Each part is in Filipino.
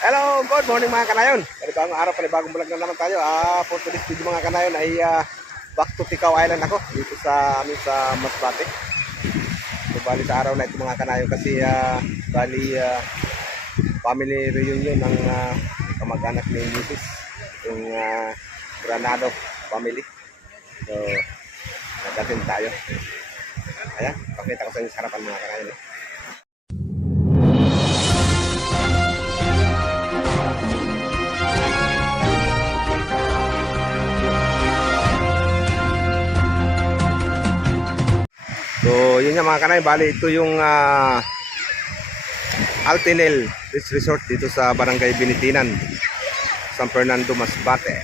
Hello, good morning mga kanayon. Panibagong araw, panibagong vlog na naman tayo. For today's video mga kanayon ay back to Ticao Island ako dito sa Masbate. So bali sa araw na ito mga kanayon kasi family reunion ng kamag-anak ni Mrs. Yung Granado family. So nag-attend tayo. Ayan, pakita ko sa inyo sa harapan mga kanayon. So yun nga mga kanay, bali ito yung Altinel Beach Resort dito sa Barangay Binitinan, San Fernando, Masbate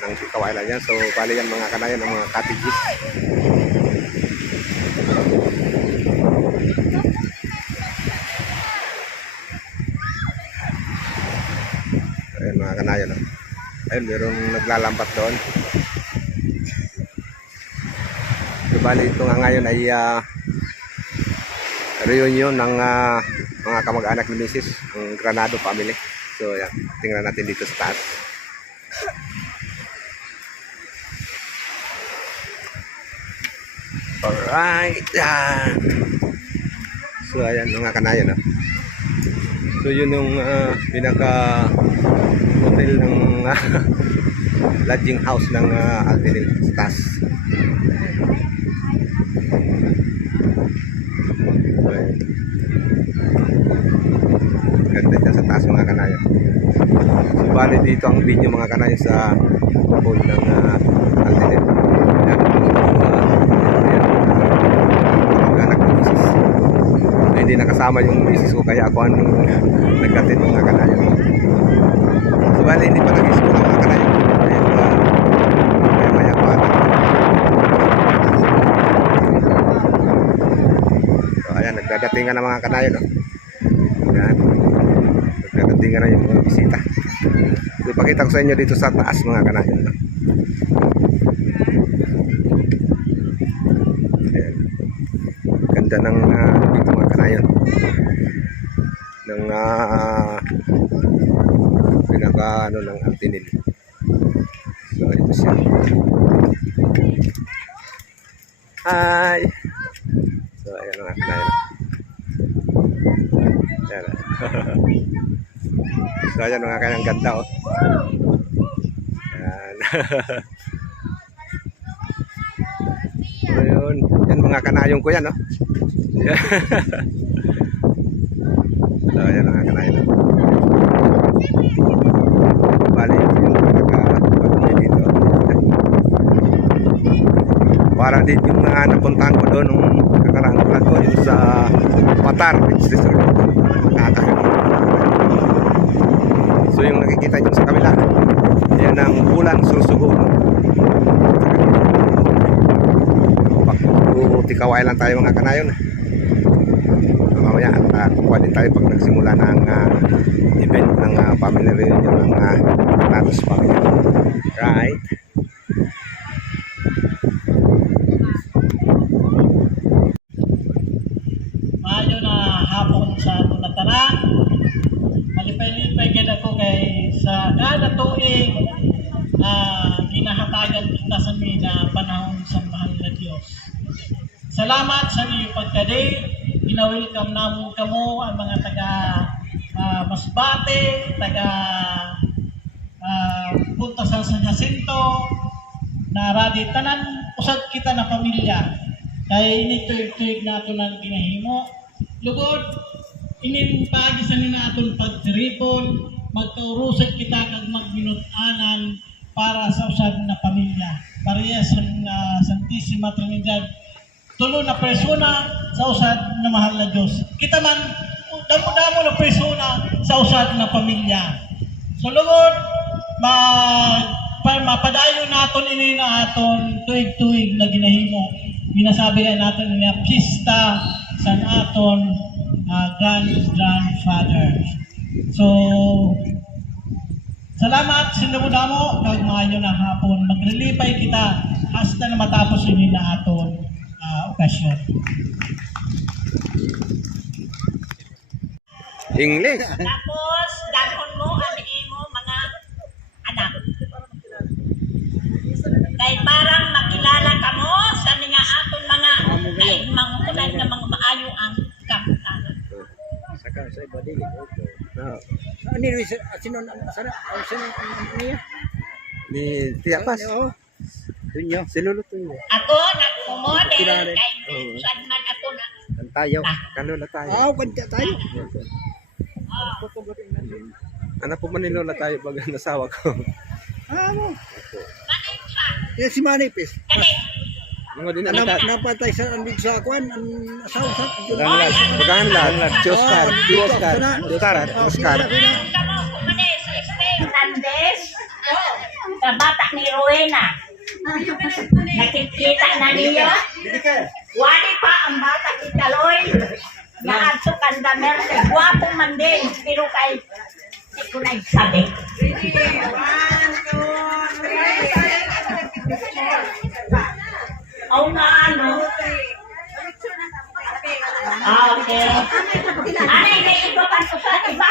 ng Ticao Island yan. So bali yan mga kanay ng mga cottages. Ayun mga kanay, no? Ayun, mayroong naglalambat doon. So, bali ito nga ngayon ay reunion ng mga kamag-anak ni Mrs. ng Granado family. So yan, tingnan natin dito sa taas. Alright, so ayan mga kanayan, no? So yun yung pinaka hotel ng lodging house ng Altinel sa taas. Ganda dyan sa taas mga kanayon. So bali dito ang video mga kanayon sa pool ng Altinel. Yan kamag-anak ng misis. So hindi nakasama yung misis ko kaya ako ang nagkatid mga kanayon. So bali hindi pa nag-isip mga kanayon. Kaya maya pa. So ayan, nagdadatingan na mga kanayon, no? Yan, nagdadatingan na yung mga bisita. So ipakita ko sa inyo dito sa taas mga kanayon, no? Ayan, ganda ng dito mga kanayon ng pinaka ano ng Altinel. So ito siya. Hi. So ayan mga kanayon. Ayan. So ayan mga kanyang ganda, oh. Ayan. So yun, yan mga kanayong ko yan, oh. So ayan mga kanayong, oh. Bali yung pinaka dito. Para din yung napuntahan ko doon nung nakaraang vlog ko yung sa Patar Beach Resort. So yung nakikita nyo sa kabila, yan ang Bulan Sursugun. Back to Ticao Island tayo mga kanayon. So mamaya at kuha din tayo pag nagsimula ng event ng family reunion ng Natos family. Right? Maayo na hapon sa tunatanan. Malipay-lipay gid ako kay sa kada tuig ginahatagan kita sa mina panahon sa mahal na Dios. Salamat sa iyong pagkadi. Ginawelcome namo kamo ang mga taga Masbate, taga Punta sa San Jacinto, na radi tanan usad kita na pamilya. Kay ini tuig-tuig nato nang ginahimo. Lugod, inin paagisan ni naton pagtiripon, magkaurusad kita kag magminut-anan para sa usad na pamilya. Parehas ng Santissima Trinidad, tulo na persona sa usad na mahal na Diyos. Kita man, damo-damo na persona sa usad na pamilya. So lugod, mapadayon naton ini na aton tuig-tuig na ginahimo. Binasabi na natin niya pista sa aton grandfather. So salamat sindamo-damo kag maayo na hapon. Maglilipay kita hasta na matapos ini na aton okasyon. English. Tapos, dahon mo Oo. Ano yun? Sino niya? Ni Tia Paz. Oo. Tunyo. Si Lolo Tunyo. Ako, nagmumodel. Kilala. Kay Oo. saan man ako na. Kan tayo. Kan Lola tayo. Kanta tayo. Anak po man ni Lola tayo pag nasawa ko. Mo. Manay siya. Yan si Manipis. Kani, Mga din anak. Napatay sa andig sa kwan, ang asawa sa... Pagkahanlan. Si Oscar. Si Oscar. Si Oscar. Oscar. ka mo, kumanay sa Fernandez. Sa bata ni Rowena. Nakikita na niya. Wali pa ang bata ni Kaloy. Naadto kandamer. Gwapo man din. Pero kay hindi ko nagsabi. Oo nga, ano? Okay. Ano yung ibaban ko sa iba?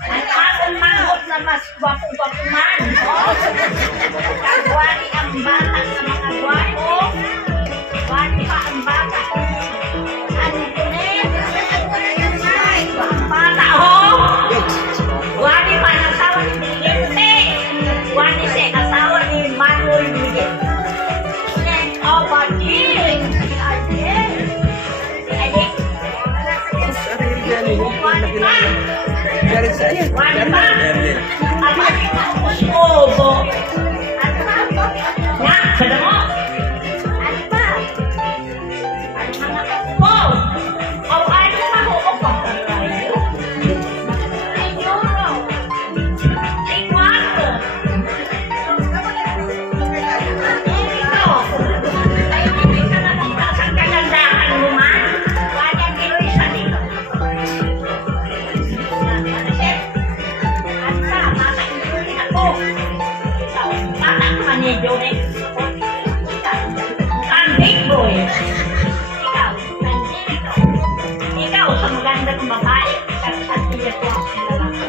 Ang akong mangot na mas gwapo-gwapo man. Wali ang bata sa mga gwapo. Wali pa ang bata. Ano ko ang bata, oh! Wali pa ang asawa ni Miguel. Wali si asawa ni Manuel Miguel. Oh, Bagin! Wali pa! Wali pa! Ano ang usobo? Ano ba? Nga, sana mo! Ano ba? Ano mga upo? O ano pa ho? O pagkakayo? Ay, euro! Ay, kwarto! Ito! Ay, hindi ka na mong kasang kagandahan mo man. Wala kilo isa dito. Ikaw sa maganda ng babae, at tiyak ko ang lalaki.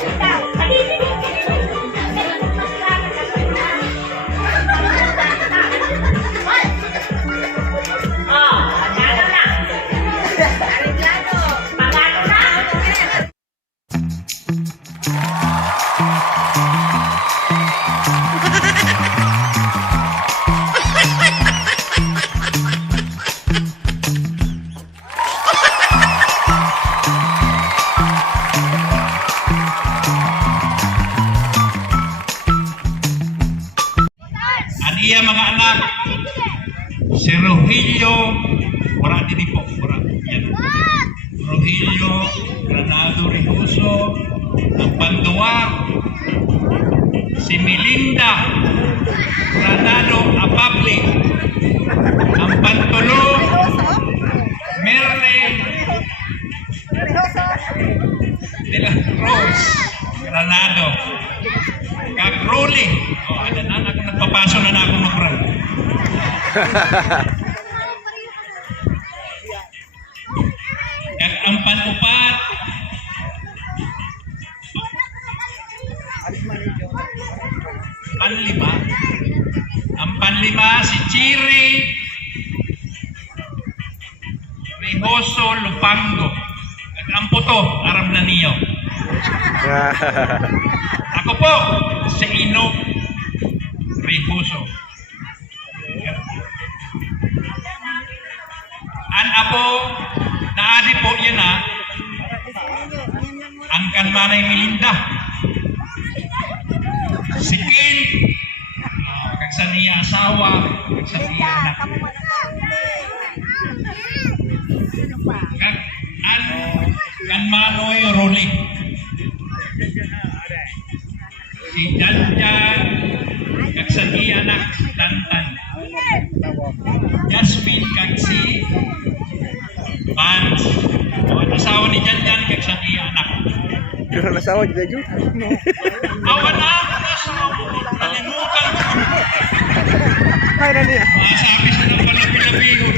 Ikaw, pagano na. Pagano na. Ang iya mga anak, si Rogelio, wala din po, wala. Yan. Rogelio, Granado Rijoso, ang Panduar, si Melinda, Granado Apable, ang Pantulo, Merle, de la Cruz, Granado, Kakruli. O, ano na, ako nagpapaso na ako mag-run. Kag ang panupat, panlima. Ang panlima, si Chiri Rijoso Lupango. Kag ang puto, Aram na niyo. Ako po, si Ino Rijoso. An apo, naadi po yan ha, ang kanmanay Melinda. Si Kin, kag sa niya asawa, kag sa niya anak. Kag an kanmanoy Rolly. Si Janjan, kag sa niya anak, Tantan. Jasmine, kag si Vance. O, ang asawa ni Janjan, kag sa niya anak. Pero nasawa juga Jud. Awan na ako na sa nalimutan ko. Ay na niya. Sabi sa nang palapilabihon.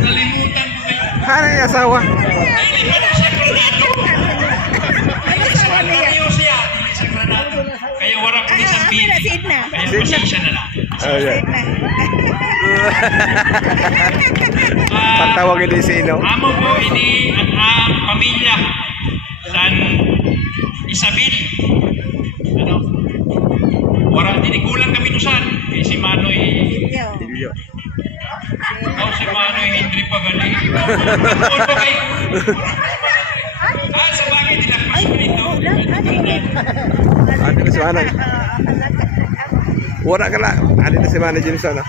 Nalimutan ko kayo. Ano yung asawa? Ay, di ba sa Granado? Ayaw siya, hindi sa Granado. Kaya wala ko ni sabihin. Kaya pasensya na lang. Oh, yeah. tawag ini sino? Amo po ini ang pamilya San Isabel. Ano? Wala tinikulan kami nusan. Si Manoy. Dilyo. Oh, si Manoy Henry Pagali. Ano kay? Sa bagay dinakpas ko nito. Ano na si Manay? Wala ka lang. Ano na si Manay Jimson?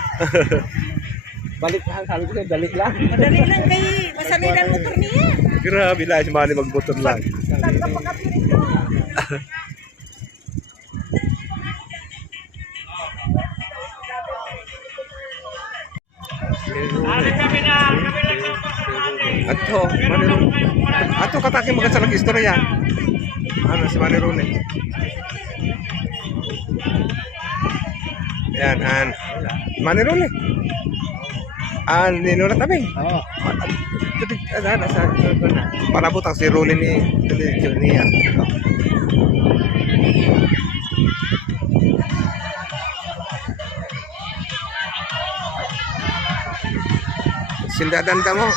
Balik lang. Sabi ko sa'yo, dalik lang. Madali lang kay masamiran motor niya. Grabe lang si Manay magmotor lang. Tangka pa kami rito. Kami lang ng Ato, Manay Rune. Ato, katake magkasalag istorya. Ano si Manay Rune? Yan, Manay Rune. Ninulat kami. Oo. Para butang si Rune ni Junia. Sindadanda mo.